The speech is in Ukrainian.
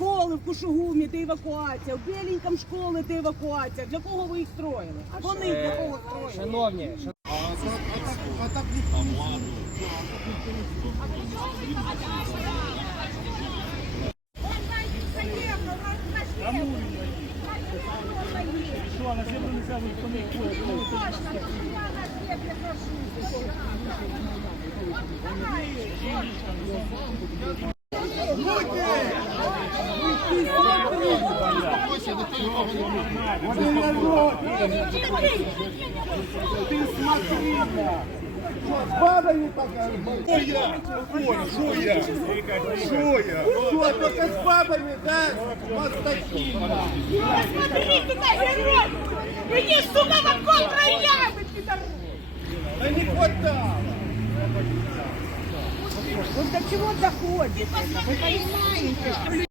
школи в Кушугумі це евакуація, в Беленькому школи це евакуація. Для кого ви їх строїли? Вони для кого строїли? Шановні, Ты смотри, да. Ты смотри, Падаю пока. Что я? Что я? Что я? Что, только с бабами, да? Мастаки. Посмотри, ты на герой! Иди, сука, на контра я! Да не хватало. Вот до чего доходит? Вы понимаете?